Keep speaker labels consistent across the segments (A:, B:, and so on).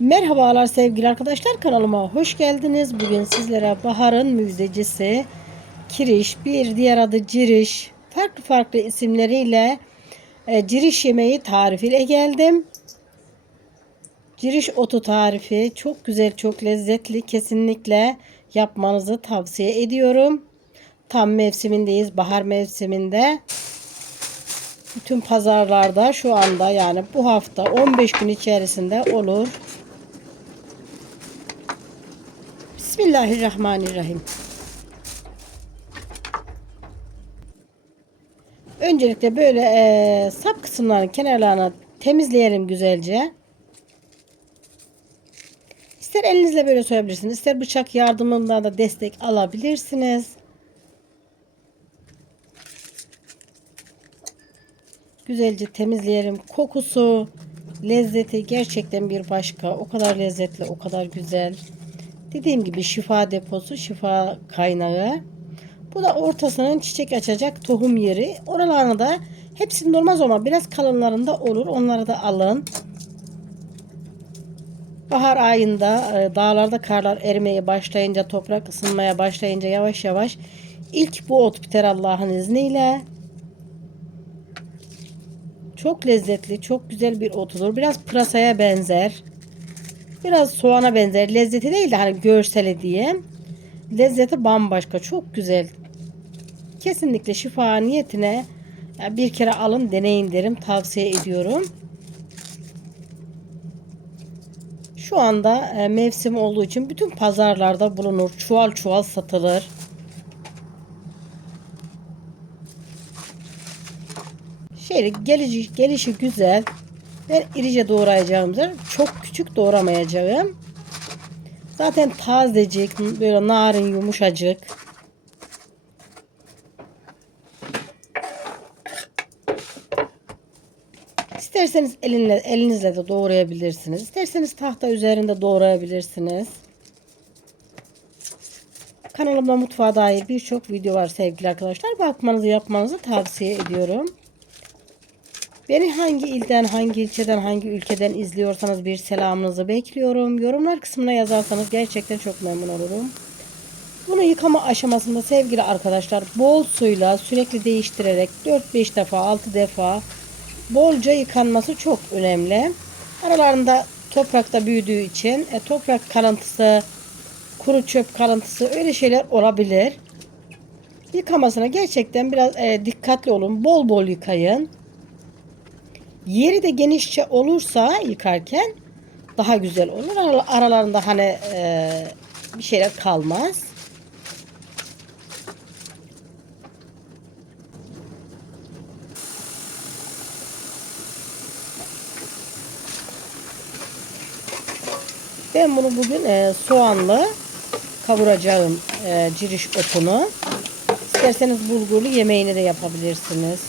A: Merhabalar sevgili arkadaşlar kanalıma hoş geldiniz. Bugün sizlere baharın müjdecisi kiriş, bir diğer adı ciriş, farklı farklı isimleriyle e, ciriş yemeği tarifiyle geldim. Ciriş otu tarifi çok güzel, çok lezzetli. Kesinlikle yapmanızı tavsiye ediyorum. Tam mevsimindeyiz, bahar mevsiminde. Bütün pazarlarda şu anda yani bu hafta 15 gün içerisinde olur. Bismillahirrahmanirrahim. Öncelikle böyle e, sap kısımlarının kenarlarını temizleyelim güzelce. İster elinizle böyle soyabilirsiniz. ister bıçak yardımından da destek alabilirsiniz. Güzelce temizleyelim. Kokusu, lezzeti gerçekten bir başka. O kadar lezzetli, o kadar güzel. Dediğim gibi şifa deposu, şifa kaynağı. Bu da ortasının çiçek açacak tohum yeri. Oralarını da hepsinin olmaz ama biraz kalınlarında olur. Onları da alın. Bahar ayında e, dağlarda karlar erimeye başlayınca, toprak ısınmaya başlayınca yavaş yavaş ilk bu ot biter Allah'ın izniyle. Çok lezzetli, çok güzel bir otudur. Biraz pırasaya benzer. Biraz soğana benzer. Lezzeti değil de hani görseli diye. Lezzeti bambaşka. Çok güzel. Kesinlikle şifa niyetine bir kere alın deneyin derim. Tavsiye ediyorum. Şu anda e, mevsim olduğu için bütün pazarlarda bulunur. Çuval çuval satılır. Şöyle gelişi, gelişi güzel. Ben irice doğrayacağımdır. Çok küçük doğramayacağım. Zaten tazecik, böyle narin, yumuşacık. İsterseniz elinle, elinizle de doğrayabilirsiniz. İsterseniz tahta üzerinde doğrayabilirsiniz. Kanalımda mutfağa dair birçok video var sevgili arkadaşlar. Bakmanızı yapmanızı tavsiye ediyorum. Beni hangi ilden, hangi ilçeden, hangi ülkeden izliyorsanız bir selamınızı bekliyorum. Yorumlar kısmına yazarsanız gerçekten çok memnun olurum. Bunu yıkama aşamasında sevgili arkadaşlar bol suyla sürekli değiştirerek 4-5 defa 6 defa bolca yıkanması çok önemli. Aralarında toprakta büyüdüğü için e, toprak kalıntısı, kuru çöp kalıntısı öyle şeyler olabilir. Yıkamasına gerçekten biraz e, dikkatli olun. Bol bol yıkayın. Yeri de genişçe olursa yıkarken daha güzel olur. Aralarında hani e, bir şeyler kalmaz. Ben bunu bugün e, soğanlı kavuracağım e, ciriş otunu. İsterseniz bulgurlu yemeğini de yapabilirsiniz.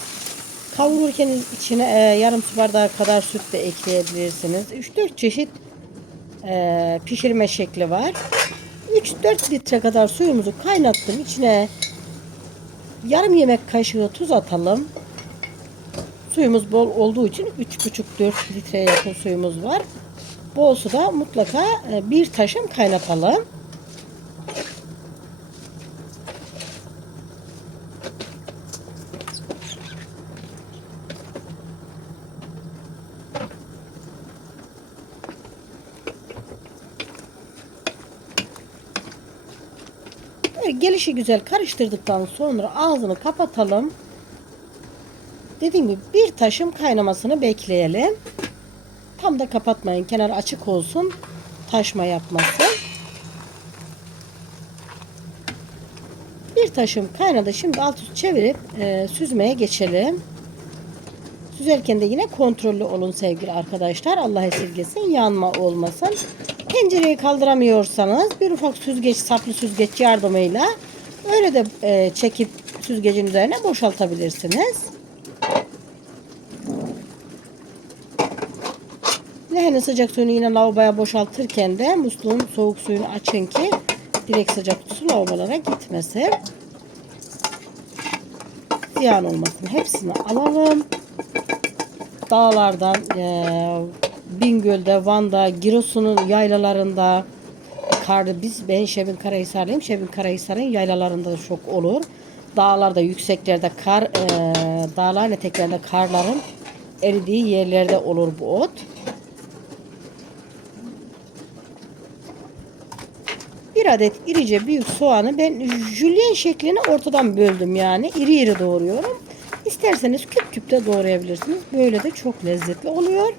A: Kavururken içine e, yarım su bardağı kadar süt de ekleyebilirsiniz. 3-4 çeşit e, pişirme şekli var. 3-4 litre kadar suyumuzu kaynattım. İçine yarım yemek kaşığı tuz atalım. Suyumuz bol olduğu için 3,5-4 litre yakın suyumuz var. Bol suda mutlaka e, bir taşım kaynatalım. Gelişi güzel karıştırdıktan sonra ağzını kapatalım. Dediğim gibi bir taşım kaynamasını bekleyelim. Tam da kapatmayın. Kenar açık olsun. Taşma yapmasın. Bir taşım kaynadı. Şimdi alt üst çevirip e, süzmeye geçelim. Süzerken de yine kontrollü olun sevgili arkadaşlar. Allah esirgesin. Yanma olmasın. Tencereyi kaldıramıyorsanız bir ufak süzgeç, saplı süzgeç yardımıyla öyle de e, çekip süzgecin üzerine boşaltabilirsiniz. Lehenin sıcak suyunu yine lavaboya boşaltırken de musluğun soğuk suyunu açın ki direkt sıcak su lavabolara gitmesin. Ziyan olmasın. Hepsini alalım. Dağlardan e, Bingöl'de, Van'da, Giresun'un yaylalarında kardı biz ben Şebin Karahisarlıyım. Şebin Karahisar'ın yaylalarında da çok olur. Dağlarda, yükseklerde kar, e, dağların eteklerinde karların eridiği yerlerde olur bu ot. Bir adet irice büyük soğanı ben jülyen şeklini ortadan böldüm yani. iri iri doğruyorum. İsterseniz küp küp de doğrayabilirsiniz. Böyle de çok lezzetli oluyor.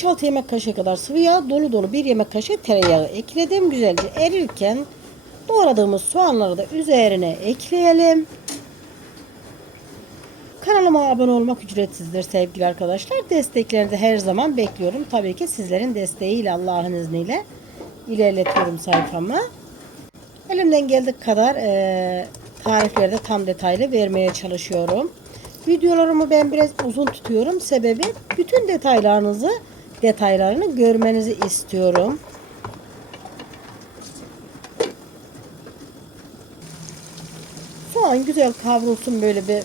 A: Beş altı yemek kaşığı kadar sıvı yağ, dolu dolu bir yemek kaşığı tereyağı ekledim. Güzelce erirken doğradığımız soğanları da üzerine ekleyelim. Kanalıma abone olmak ücretsizdir sevgili arkadaşlar. Desteklerinizi her zaman bekliyorum. Tabii ki sizlerin desteğiyle Allah'ın izniyle ilerletiyorum sayfamı. Elimden geldiği kadar e, tariflerde tam detaylı vermeye çalışıyorum. Videolarımı ben biraz uzun tutuyorum. Sebebi bütün detaylarınızı detaylarını görmenizi istiyorum. Soğan güzel kavrulsun böyle bir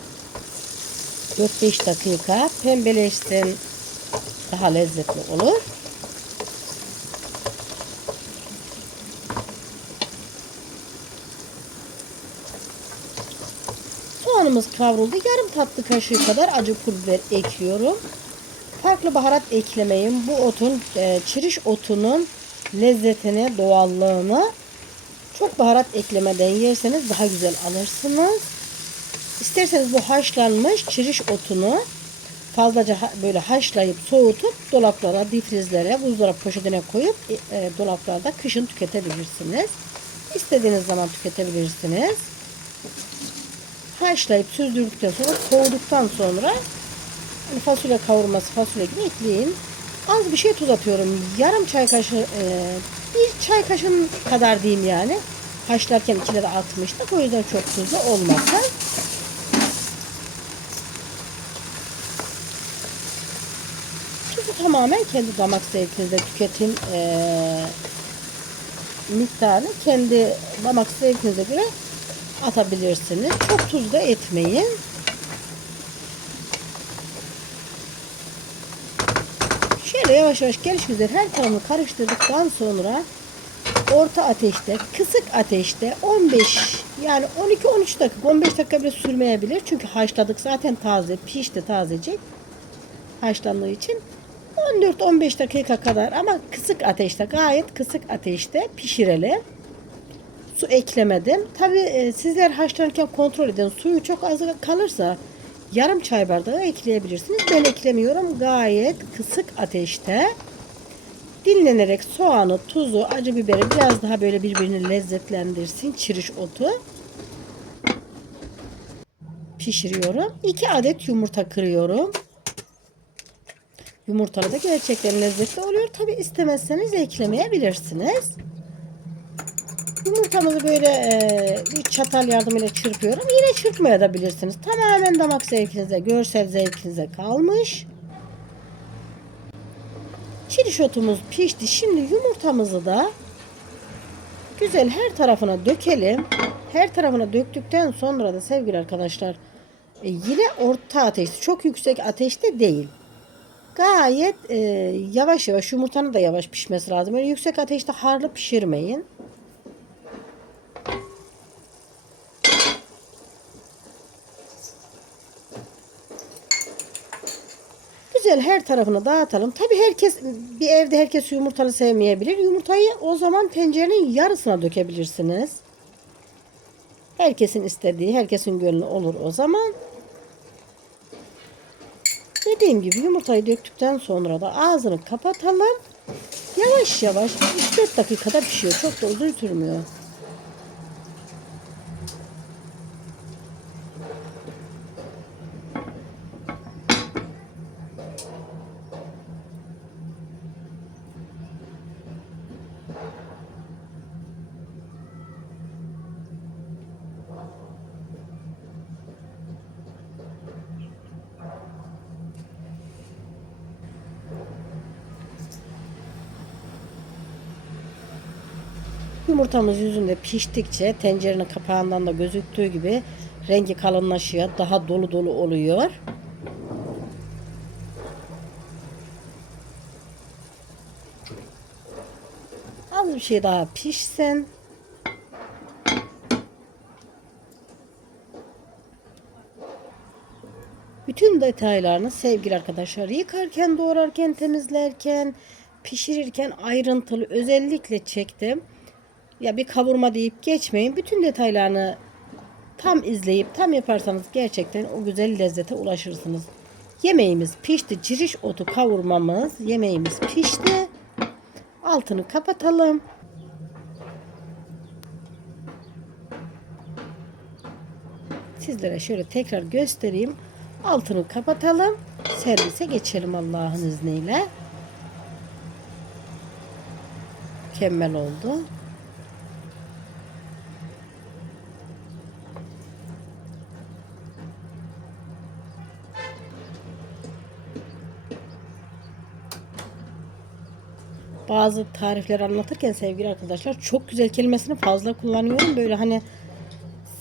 A: 4-5 dakika pembeleşsin daha lezzetli olur. Soğanımız kavruldu. Yarım tatlı kaşığı kadar acı pul biber ekliyorum. Farklı baharat eklemeyin. Bu otun, e, çiriş otunun lezzetini, doğallığını çok baharat eklemeden yerseniz daha güzel alırsınız. İsterseniz bu haşlanmış çiriş otunu fazlaca böyle haşlayıp soğutup dolaplara, difrizlere, buzdolabı poşetine koyup e, e, dolaplarda kışın tüketebilirsiniz. İstediğiniz zaman tüketebilirsiniz. Haşlayıp süzdürdükten sonra soğuduktan sonra hani fasulye kavurması fasulye gibi ekleyin. Az bir şey tuz atıyorum. Yarım çay kaşığı e, bir çay kaşığı kadar diyeyim yani. Haşlarken içine de atmıştık. O yüzden çok tuzlu olmasın. Tuzu tamamen kendi damak zevkinizde tüketim e, miktarını kendi damak zevkinize göre atabilirsiniz. Çok tuz da etmeyin. Şöyle yavaş yavaş geliş güzel her tarafını karıştırdıktan sonra orta ateşte, kısık ateşte 15 yani 12-13 dakika, 15 dakika bile sürmeyebilir. Çünkü haşladık zaten taze, pişti tazecik. Haşlandığı için 14-15 dakika kadar ama kısık ateşte, gayet kısık ateşte pişirelim. Su eklemedim. Tabi e, sizler haşlanırken kontrol edin. Suyu çok az kalırsa yarım çay bardağı ekleyebilirsiniz. Ben eklemiyorum. Gayet kısık ateşte dinlenerek soğanı, tuzu, acı biberi biraz daha böyle birbirini lezzetlendirsin. Çiriş otu pişiriyorum. 2 adet yumurta kırıyorum. Yumurtalı da gerçekten lezzetli oluyor. Tabi istemezseniz eklemeyebilirsiniz. Yumurtamızı böyle e, bir çatal yardımıyla çırpıyorum. Yine çırpmaya da bilirsiniz. Tamamen damak zevkinize, görsel zevkinize kalmış. Çiriş otumuz pişti. Şimdi yumurtamızı da güzel her tarafına dökelim. Her tarafına döktükten sonra da sevgili arkadaşlar e, yine orta ateşte çok yüksek ateşte değil. Gayet e, yavaş yavaş yumurtanın da yavaş pişmesi lazım. Öyle yüksek ateşte harlı pişirmeyin. Güzel her tarafını dağıtalım. Tabi herkes bir evde herkes yumurtalı sevmeyebilir. Yumurtayı o zaman tencerenin yarısına dökebilirsiniz. Herkesin istediği, herkesin gönlü olur o zaman. Dediğim gibi yumurtayı döktükten sonra da ağzını kapatalım. Yavaş yavaş 3-4 dakikada pişiyor. Çok da uzun sürmüyor. Yumurtamız yüzünde piştikçe tencerenin kapağından da gözüktüğü gibi rengi kalınlaşıyor. Daha dolu dolu oluyor. Az bir şey daha pişsin. Bütün detaylarını sevgili arkadaşlar yıkarken, doğrarken, temizlerken, pişirirken ayrıntılı özellikle çektim. Ya bir kavurma deyip geçmeyin. Bütün detaylarını tam izleyip tam yaparsanız gerçekten o güzel lezzete ulaşırsınız. Yemeğimiz pişti. Ciriş otu kavurmamız, yemeğimiz pişti. Altını kapatalım. Sizlere şöyle tekrar göstereyim. Altını kapatalım. Servise geçelim Allah'ın izniyle. Mükemmel oldu. Bazı tarifleri anlatırken sevgili arkadaşlar çok güzel kelimesini fazla kullanıyorum. Böyle hani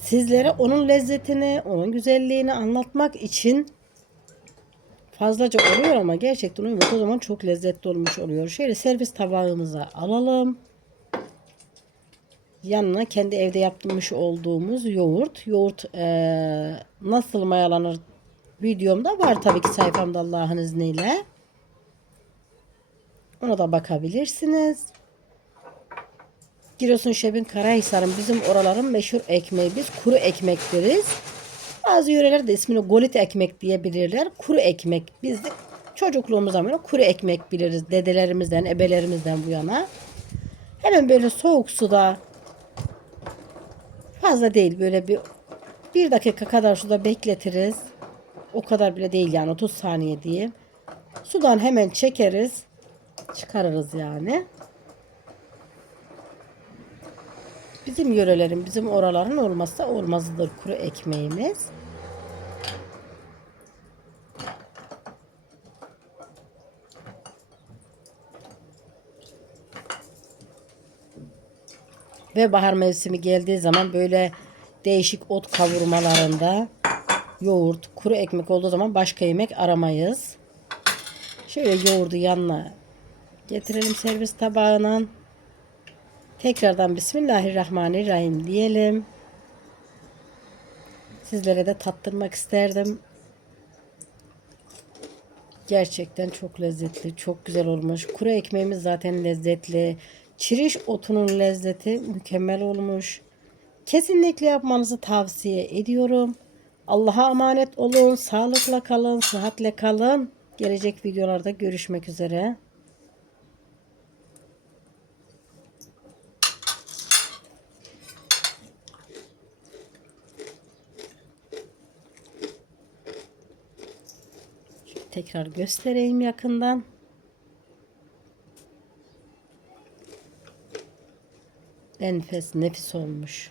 A: sizlere onun lezzetini, onun güzelliğini anlatmak için fazlaca oluyor ama gerçekten uyumak o zaman çok lezzetli olmuş oluyor. Şöyle servis tabağımıza alalım. Yanına kendi evde yapmış olduğumuz yoğurt. Yoğurt eee, nasıl mayalanır videomda var tabii ki sayfamda Allah'ın izniyle. Ona da bakabilirsiniz. Giresun Şebin Karahisar'ın bizim oraların meşhur ekmeği biz kuru ekmek deriz. Bazı yöreler de ismini golit ekmek diyebilirler. Kuru ekmek. Biz de çocukluğumuzdan beri kuru ekmek biliriz. Dedelerimizden, ebelerimizden bu yana. Hemen böyle soğuk suda fazla değil böyle bir bir dakika kadar suda bekletiriz. O kadar bile değil yani 30 saniye diyeyim. Sudan hemen çekeriz. Çıkarırız yani. Bizim yörelerin, bizim oraların olmazsa olmazıdır kuru ekmeğimiz. Ve bahar mevsimi geldiği zaman böyle değişik ot kavurmalarında yoğurt, kuru ekmek olduğu zaman başka yemek aramayız. Şöyle yoğurdu yanına getirelim servis tabağına. Tekrardan Bismillahirrahmanirrahim diyelim. Sizlere de tattırmak isterdim. Gerçekten çok lezzetli, çok güzel olmuş. Kuru ekmeğimiz zaten lezzetli. Çiriş otunun lezzeti mükemmel olmuş. Kesinlikle yapmanızı tavsiye ediyorum. Allah'a emanet olun. Sağlıkla kalın, sıhhatle kalın. Gelecek videolarda görüşmek üzere. Tekrar göstereyim yakından. Enfes, nefis olmuş.